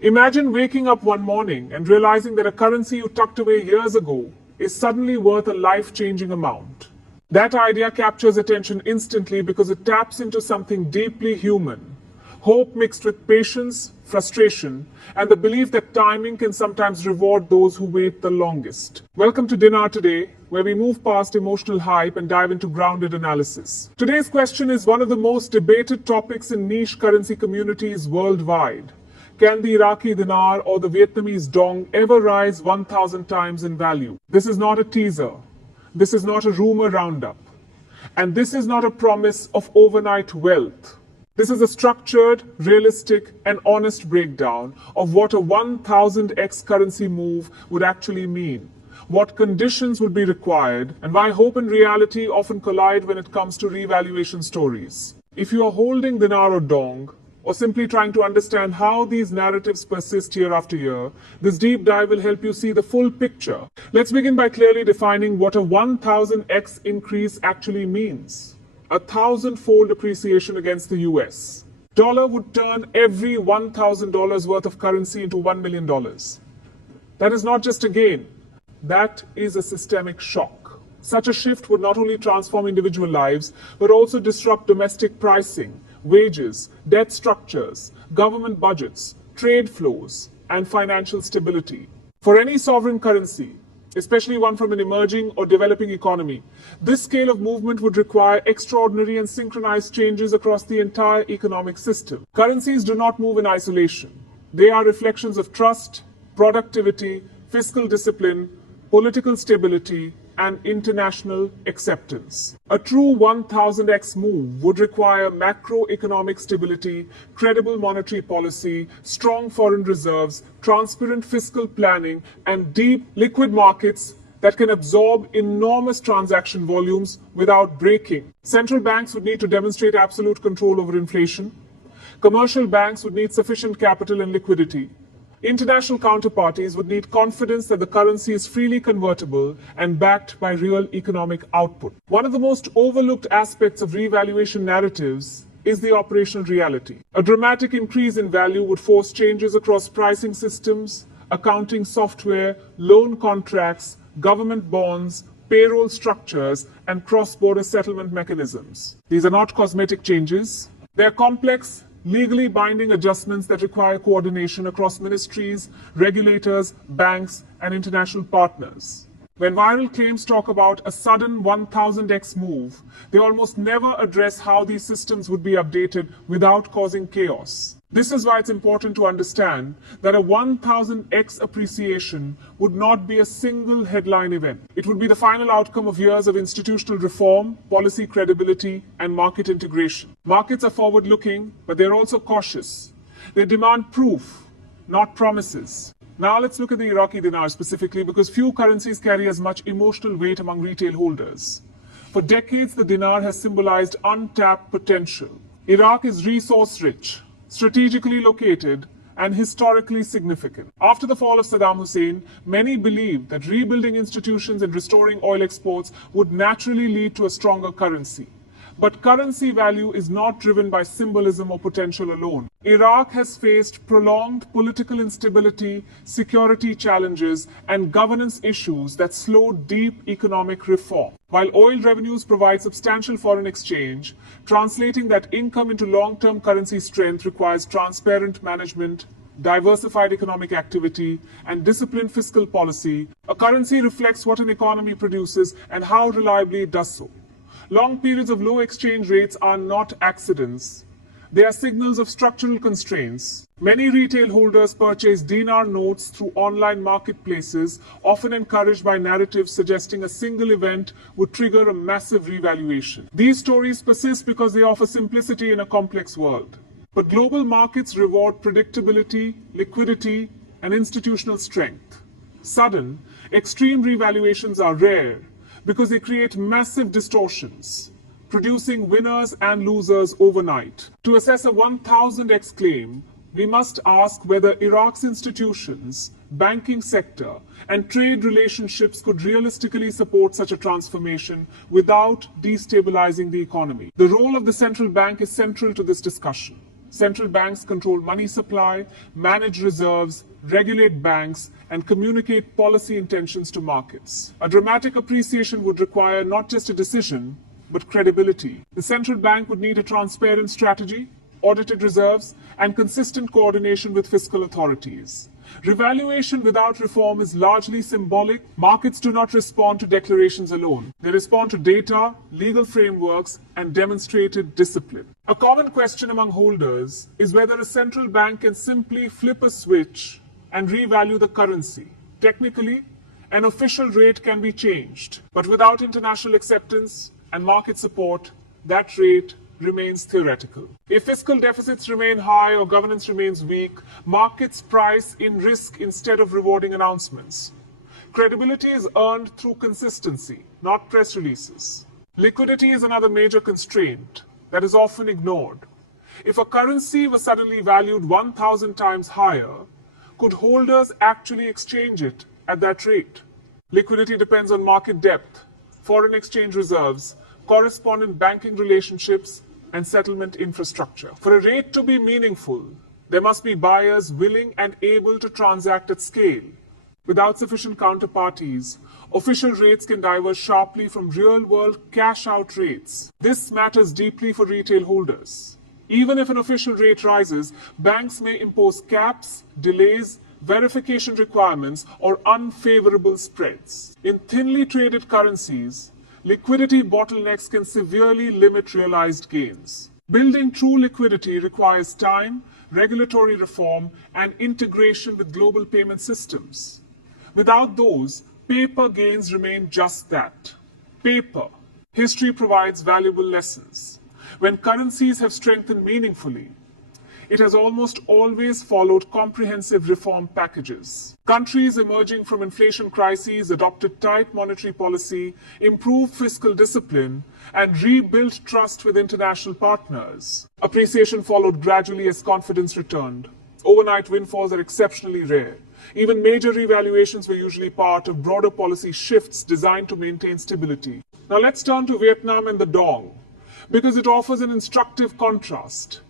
Imagine waking up one morning and realizing that a currency you tucked away years ago is suddenly worth a life-changing amount. That idea captures attention instantly because it taps into something deeply human. Hope mixed with patience, frustration, and the belief that timing can sometimes reward those who wait the longest. Welcome to Dinar Today, where we move past emotional hype and dive into grounded analysis. Today's question is one of the most debated topics in niche currency communities worldwide. Can the Iraqi Dinar or the Vietnamese Dong ever rise 1,000 times in value? This is not a teaser. This is not a rumor roundup. And this is not a promise of overnight wealth. This is a structured, realistic, and honest breakdown of what a 1000x currency move would actually mean, what conditions would be required, and why hope and reality often collide when it comes to revaluation stories. If you are holding Dinar or Dong, or simply trying to understand how these narratives persist year after year, this deep dive will help you see the full picture. Let's begin by clearly defining what a 1000x increase actually means. A 1,000-fold appreciation against the US. Dollar would turn every $1,000 worth of currency into $1 million. That is not just a gain, that is a systemic shock. Such a shift would not only transform individual lives, but also disrupt domestic pricing, wages, debt structures, government budgets, trade flows, and financial stability. For any sovereign currency, especially one from an emerging or developing economy, this scale of movement would require extraordinary and synchronized changes across the entire economic system. Currencies do not move in isolation. They are reflections of trust, productivity, fiscal discipline, political stability, and international acceptance. A true 1000x move would require macroeconomic stability, credible monetary policy, strong foreign reserves, transparent fiscal planning, and deep liquid markets that can absorb enormous transaction volumes without breaking. Central banks would need to demonstrate absolute control over inflation. Commercial banks would need sufficient capital and liquidity. International counterparties would need confidence that the currency is freely convertible and backed by real economic output. One of the most overlooked aspects of revaluation narratives is the operational reality. A dramatic increase in value would force changes across pricing systems, accounting software, loan contracts, government bonds, payroll structures, and cross-border settlement mechanisms. These are not cosmetic changes. They are complex, legally binding adjustments that require coordination across ministries, regulators, banks, and international partners. When viral claims talk about a sudden 1000x move, they almost never address how these systems would be updated without causing chaos. This is why it's important to understand that a 1000x appreciation would not be a single headline event. It would be the final outcome of years of institutional reform, policy credibility, and market integration. Markets are forward-looking, but they're also cautious. They demand proof, not promises. Now let's look at the Iraqi dinar specifically, because few currencies carry as much emotional weight among retail holders. For decades, the dinar has symbolized untapped potential. Iraq is resource-rich, strategically located, and historically significant. After the fall of Saddam Hussein, many believed that rebuilding institutions and restoring oil exports would naturally lead to a stronger currency. But currency value is not driven by symbolism or potential alone. Iraq has faced prolonged political instability, security challenges, and governance issues that slowed deep economic reform. While oil revenues provide substantial foreign exchange, translating that income into long-term currency strength requires transparent management, diversified economic activity, and disciplined fiscal policy. A currency reflects what an economy produces and how reliably it does so. Long periods of low exchange rates are not accidents. They are signals of structural constraints. Many retail holders purchase dinar notes through online marketplaces, often encouraged by narratives suggesting a single event would trigger a massive revaluation. These stories persist because they offer simplicity in a complex world. But global markets reward predictability, liquidity, and institutional strength. Sudden, extreme revaluations are rare, because they create massive distortions, producing winners and losers overnight. To assess a 1000x claim, we must ask whether Iraq's institutions, banking sector, and trade relationships could realistically support such a transformation without destabilizing the economy. The role of the central bank is central to this discussion. Central banks control money supply, manage reserves, regulate banks, and communicate policy intentions to markets. A dramatic appreciation would require not just a decision, but credibility. The central bank would need a transparent strategy, audited reserves, and consistent coordination with fiscal authorities. Revaluation without reform is largely symbolic. Markets do not respond to declarations alone. They respond to data, legal frameworks, and demonstrated discipline. A common question among holders is whether a central bank can simply flip a switch and revalue the currency. Technically, an official rate can be changed, but without international acceptance and market support, that rate remains theoretical. If fiscal deficits remain high or governance remains weak, markets price in risk instead of rewarding announcements. Credibility is earned through consistency, not press releases. Liquidity is another major constraint that is often ignored. If a currency was suddenly valued 1,000 times higher, could holders actually exchange it at that rate? Liquidity depends on market depth, foreign exchange reserves, correspondent banking relationships, and settlement infrastructure. For a rate to be meaningful, there must be buyers willing and able to transact at scale. Without sufficient counterparties, official rates can diverge sharply from real-world cash-out rates. This matters deeply for retail holders. Even if an official rate rises, banks may impose caps, delays, verification requirements, or unfavorable spreads. In thinly traded currencies, liquidity bottlenecks can severely limit realized gains. Building true liquidity requires time, regulatory reform, and integration with global payment systems. Without those, paper gains remain just that, paper. History provides valuable lessons. When currencies have strengthened meaningfully, it has almost always followed comprehensive reform packages. Countries emerging from inflation crises adopted tight monetary policy, improved fiscal discipline, and rebuilt trust with international partners. Appreciation followed gradually as confidence returned. Overnight windfalls are exceptionally rare. Even major revaluations were usually part of broader policy shifts designed to maintain stability. Now let's turn to Vietnam and the Dong, because it offers an instructive contrast.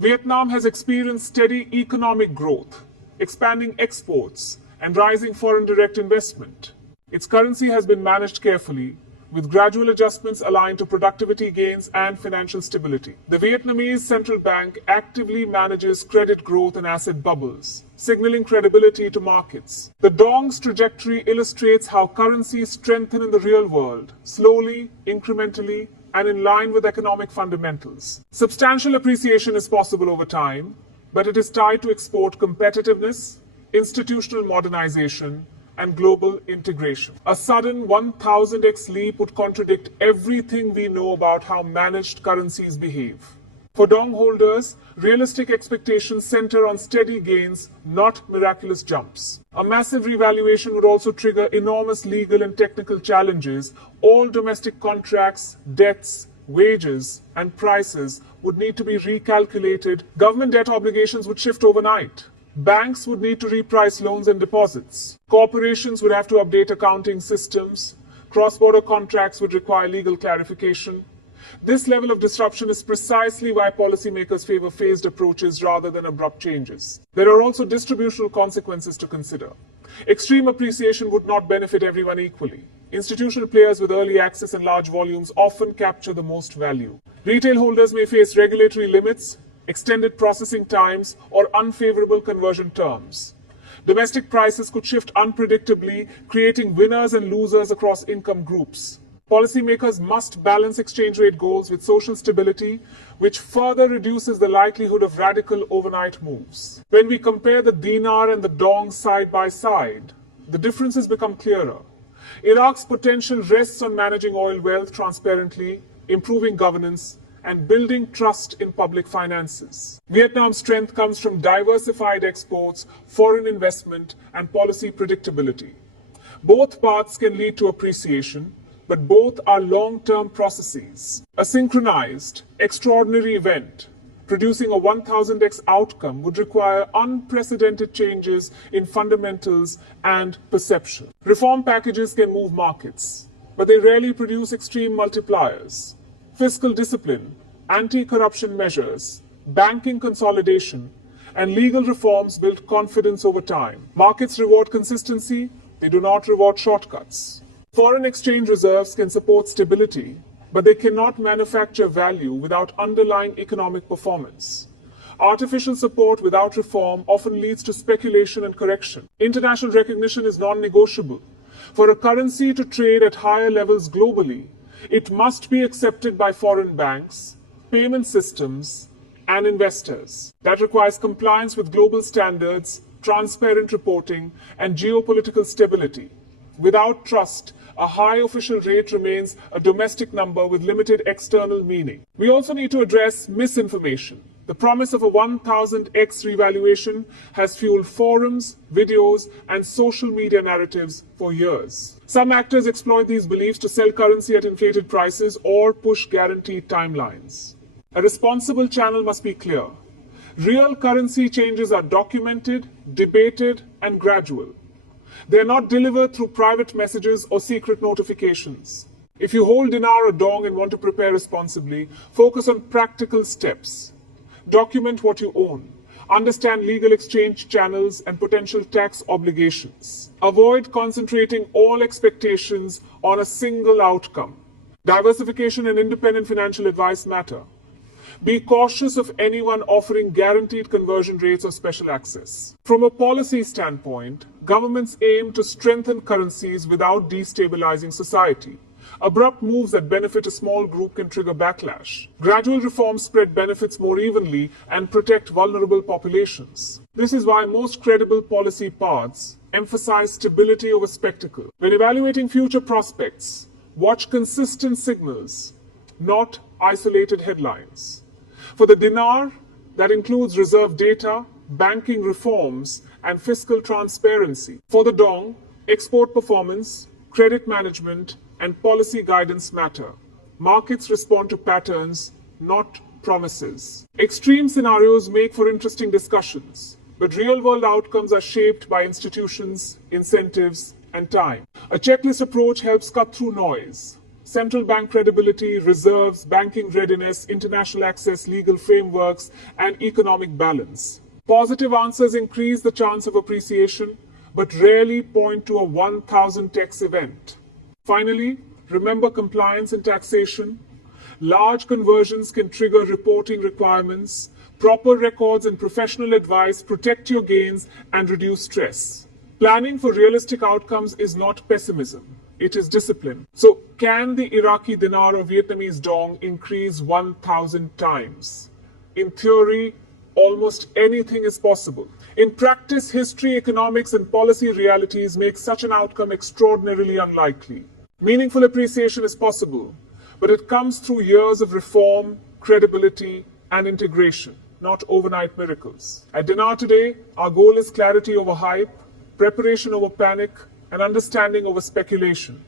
Vietnam has experienced steady economic growth, expanding exports, and rising foreign direct investment. Its currency has been managed carefully, with gradual adjustments aligned to productivity gains and financial stability. The Vietnamese central bank actively manages credit growth and asset bubbles, signaling credibility to markets. The Dong's trajectory illustrates how currencies strengthen in the real world, slowly, incrementally, and in line with economic fundamentals. Substantial appreciation is possible over time, but it is tied to export competitiveness, institutional modernization, and global integration. A sudden 1000x leap would contradict everything we know about how managed currencies behave. For Dong holders, realistic expectations center on steady gains, not miraculous jumps. A massive revaluation would also trigger enormous legal and technical challenges. All domestic contracts, debts, wages, and prices would need to be recalculated. Government debt obligations would shift overnight. Banks would need to reprice loans and deposits. Corporations would have to update accounting systems. Cross-border contracts would require legal clarification. This level of disruption is precisely why policymakers favor phased approaches rather than abrupt changes. There are also distributional consequences to consider. Extreme appreciation would not benefit everyone equally. Institutional players with early access and large volumes often capture the most value. Retail holders may face regulatory limits, extended processing times, or unfavorable conversion terms. Domestic prices could shift unpredictably, creating winners and losers across income groups. Policymakers must balance exchange rate goals with social stability, which further reduces the likelihood of radical overnight moves. When we compare the dinar and the dong side by side, the differences become clearer. Iraq's potential rests on managing oil wealth transparently, improving governance, and building trust in public finances. Vietnam's strength comes from diversified exports, foreign investment, and policy predictability. Both paths can lead to appreciation, but both are long-term processes. A synchronized, extraordinary event producing a 1000x outcome would require unprecedented changes in fundamentals and perception. Reform packages can move markets, but they rarely produce extreme multipliers. Fiscal discipline, anti-corruption measures, banking consolidation, and legal reforms build confidence over time. Markets reward consistency, they do not reward shortcuts. Foreign exchange reserves can support stability, but they cannot manufacture value without underlying economic performance. Artificial support without reform often leads to speculation and correction. International recognition is non-negotiable. For a currency to trade at higher levels globally, it must be accepted by foreign banks, payment systems, and investors. That requires compliance with global standards, transparent reporting, and geopolitical stability. Without trust, a high official rate remains a domestic number with limited external meaning. We also need to address misinformation. The promise of a 1000x revaluation has fueled forums, videos, and social media narratives for years. Some actors exploit these beliefs to sell currency at inflated prices or push guaranteed timelines. A responsible channel must be clear. Real currency changes are documented, debated, and gradual. They are not delivered through private messages or secret notifications. If you hold dinar or dong and want to prepare responsibly, focus on practical steps. Document what you own. Understand legal exchange channels and potential tax obligations. Avoid concentrating all expectations on a single outcome. Diversification and independent financial advice matter. Be cautious of anyone offering guaranteed conversion rates or special access. From a policy standpoint, governments aim to strengthen currencies without destabilizing society. Abrupt moves that benefit a small group can trigger backlash. Gradual reforms spread benefits more evenly and protect vulnerable populations. This is why most credible policy paths emphasize stability over spectacle. When evaluating future prospects, watch consistent signals, not isolated headlines. For the dinar, that includes reserve data, banking reforms, and fiscal transparency. For the dong, export performance, credit management, and policy guidance matter. Markets respond to patterns, not promises. Extreme scenarios make for interesting discussions, but real-world outcomes are shaped by institutions, incentives, and time. A checklist approach helps cut through noise. Central bank credibility, reserves, banking readiness, international access, legal frameworks, and economic balance. Positive answers increase the chance of appreciation, but rarely point to a 1000x event. Finally, remember compliance and taxation. Large conversions can trigger reporting requirements. Proper records and professional advice protect your gains and reduce stress. Planning for realistic outcomes is not pessimism. It is discipline. So, can the Iraqi dinar or Vietnamese dong increase 1000 times? In theory, almost anything is possible. In practice, history, economics, and policy realities make such an outcome extraordinarily unlikely. Meaningful appreciation is possible, but it comes through years of reform, credibility, and integration, not overnight miracles. At Dinar today, our goal is clarity over hype, preparation over panic, and understanding over speculation.